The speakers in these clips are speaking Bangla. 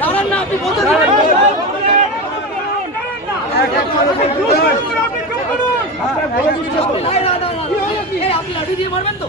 দাঁড়ান না আপনি বলতে আপনি লাঠি দিয়ে মারবেন তো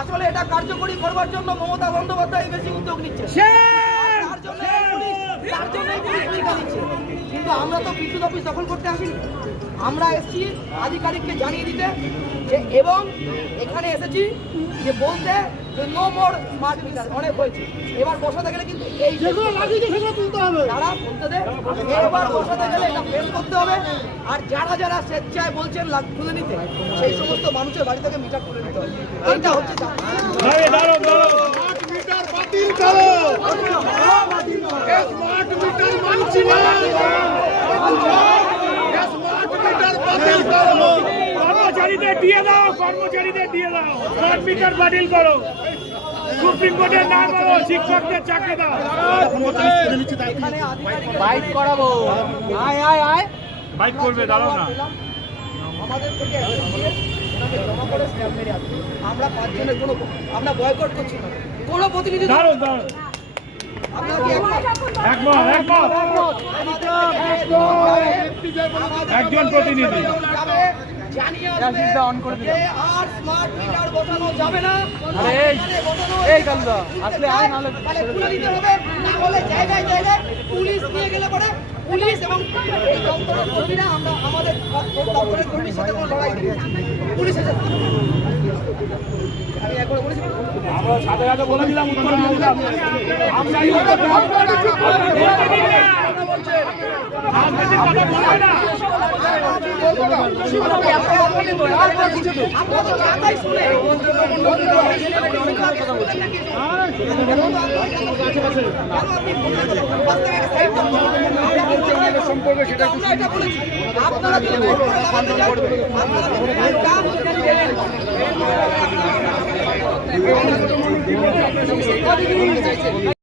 আসলে এটা কার্যকরী করবার জন্য মমতা বন্দ্যোপাধ্যায় বেশি উদ্যোগ নিচ্ছে। তার জন্য তার কিন্তু আমরা তো বিদ্যুৎ অফিস দখল করতে আসিনি। আমরা এসেছি আধিকারিককে জানিয়ে দিতে যে এবং এখানে এসেছি যে বলতে যে নো মোর স্মার্ট মিটার অনেক হয়েছে। এবার বসাতে গেলে কিন্তু এই তারা বলতে দে এবার বসাতে গেলে এটা ফেস করতে হবে। আর যারা যারা স্বেচ্ছায় বলছেন লাগ তুলে নিতে সেই সমস্ত মানুষের বাড়ি থেকে মিটার তুলে নিতে হবে। এইটা হচ্ছে মিটার বাতিল করো স্মার্ট মিটার মানছি না স্মার্ট মিটার বাতিল করো কর্মচারীদের দিয়ে দাও কর্মচারীদের দিয়ে দাও। মিটার বাতিল করো। সুপ্রিম কোর্টের না করো শিক্ষকদের চাকরি দাও। বাইট করাবো। আয় আয় আয়। বাইক করবে দাঁড়াও না। আমাদের থেকে জমা করে স্ট্যাম্প মেরে আমরা পাঁচজনের কোনো আমরা বয়কট করছি না। কোনো প্রতিনিধি একজন প্রতিনিধি। যাবে, জানিয়ে আসবে যে আর স্মার্ট মিটার বসানো যাবে না। এই, এখানে বসানো এই কান্দা, আসলে আয়, নাহলে তাহলে দিতে হবে না হলে জায়গায় জায়গায় পুলিশ নিয়ে গেলে পরে পুলিশ এবং এই দপ্তরের কর্মীরা আমরা আমাদের দপ্তরের কর্মীর সাথে কোনো লড়াই নেই পুলিশের সাথে আমি একবার বলেছি। আমরা সাথে সাথে বলে দিলাম উত্তর দিয়ে দিলাম। আমরা। কথা বলবে না আপনারা তো যাতাই শুনে সম্পর্কে সেটা আপনারা আপনারা